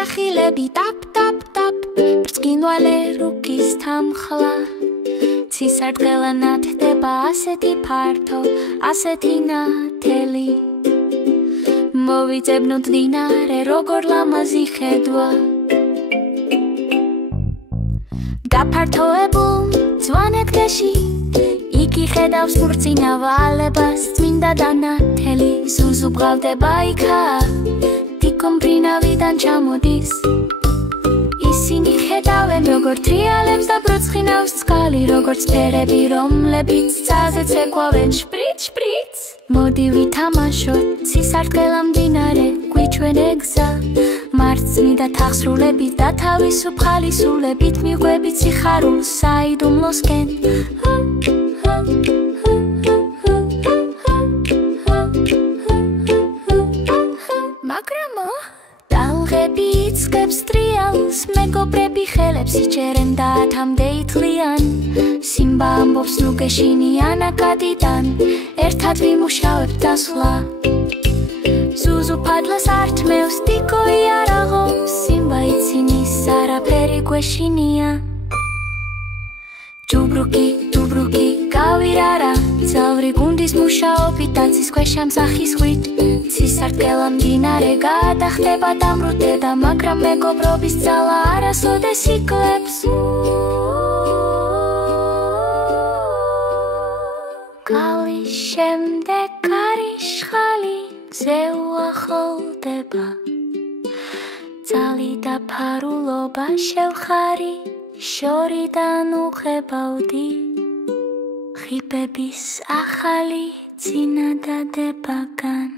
ფშახილები ტაპ-ტაპ-ტაპ ბრწყინვალე რუკის თამხლა ცისარტყელა ნათდება ასეთი ფართო ასეთი ნათელი მოვიწებნოთ დინარე როგორ ლამაზი ხედვა დაფართოებულ ძვანეთქეში იგი ხედავს მურწინა ვალებას წმინდა დანათელი ზუზუ ბღავდება იქა დიკომბრინავიდან ჩამოდის ისინი ხედავენ როგორ თრიალებს და ბროცხინავს წყალი როგორც ფერები რომლებიც ცაზე ცეკვავენ შპრიც შპრიც მოდი ვითამაშოთ ცისარტყელა მდინარე გვიჩვენე გზა მარცხნიდან თახსრულებით და თავისუფალი სულებით მიყვებით სიხარულს საიდუმლოსკენ მაგრამ ტალღები იწყებს ტრიალს მეგობრები ხელებს იჭერენ და ათამდე ითვლიან სიმბა ამბობს ნუ გეშინიან აკადიდან ერთად ვიმუშავებ დასვლა ზუზუ ფადლას ართმევს დიკოი არ აღობს სიმბა იცინის არაფერი გვეშინია ჯუბრუკი გავირარა ძალვრი გუნდის მუშაობით დაცის ქვეშა მსახის ხვით ცისარტყელა მდინარე გადახდება დამრუდდება მაგრამ მეგობრობის ძალა არასოდეს იკლებს გალის შემდეგ კარიშხალი მზე უახლდება ძალი და ფარულობა შევხარი შორიდან უხებავდი ხიბების ახალი წინადადებაგან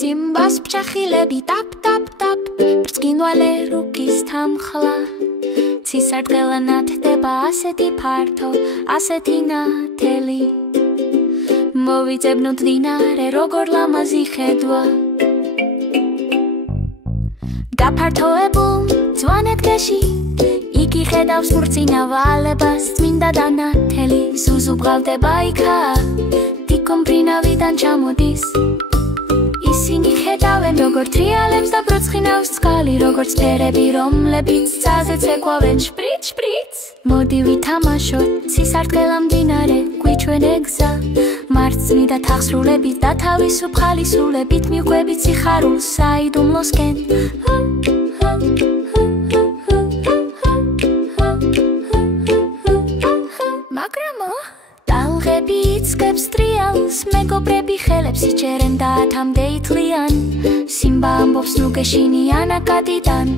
სიმბას ფშახილები ტაპ-ტაპ-ტაპ ბრწყინვალე რუკის თამხლა ცისარტყელა ნათდება ასეთი ფართო ასეთი ნათელი მოვიწებნოთ დინარე როგორ ლამაზი ხედვა დაფართოებულ ძვანეთქეში იგი ხედავს მურწინა ვალებას წმინდა დანათელი ზუზუ ბღავდება იქა დიკომბრინავიდან ჩამოდის ისინი ხედავენ როგორ თრიალებს და ბროცხინავს წყალი როგორც ფერები რომლებიც ცაზე ცეკვავენ შპრიც შპრიც მოდი ვითამაშოთ ცისარტყელა მდინარე გვიჩვენე გზა მარცხნიდან თახსრულებით და თავისუფალი სულებით მიყვებით სიხარულს საიდუმლოსკენ მაგრამ ტალღები იწყებს ტრიალს მეგობრები ხელებს იჭერენ და ათამდე ითვლიან სიმბა ამბობს ნუ გეშინიან აკადიდან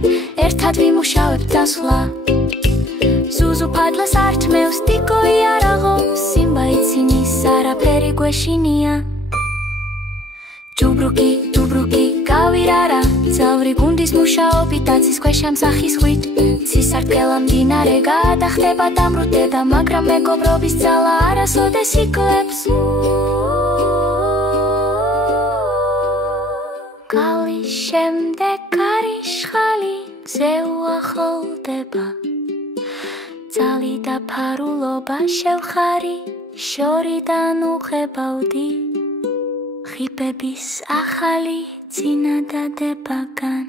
ერთად ვიმუშავებ დასვლა ზუზუ ფადლას ართმევს დიკოი არ აღობს სიმბა იცინის არაფერი გვეშინია ჯუბრუკი გავირარა ძალვრი გუნდის მუშაობით დაცის ქვეშა მსახის ხვით ცისარტყელა მდინარე გადახდება დამრუდდება მაგრამ მეგობრობის ძალა არასოდეს იკლებს გალის შემდეგ კარიშხალი მზე უახლდება ძალი და ფარულობა შევხარი შორიდან უხებავდი ხიბების ახალი წინადადებაგან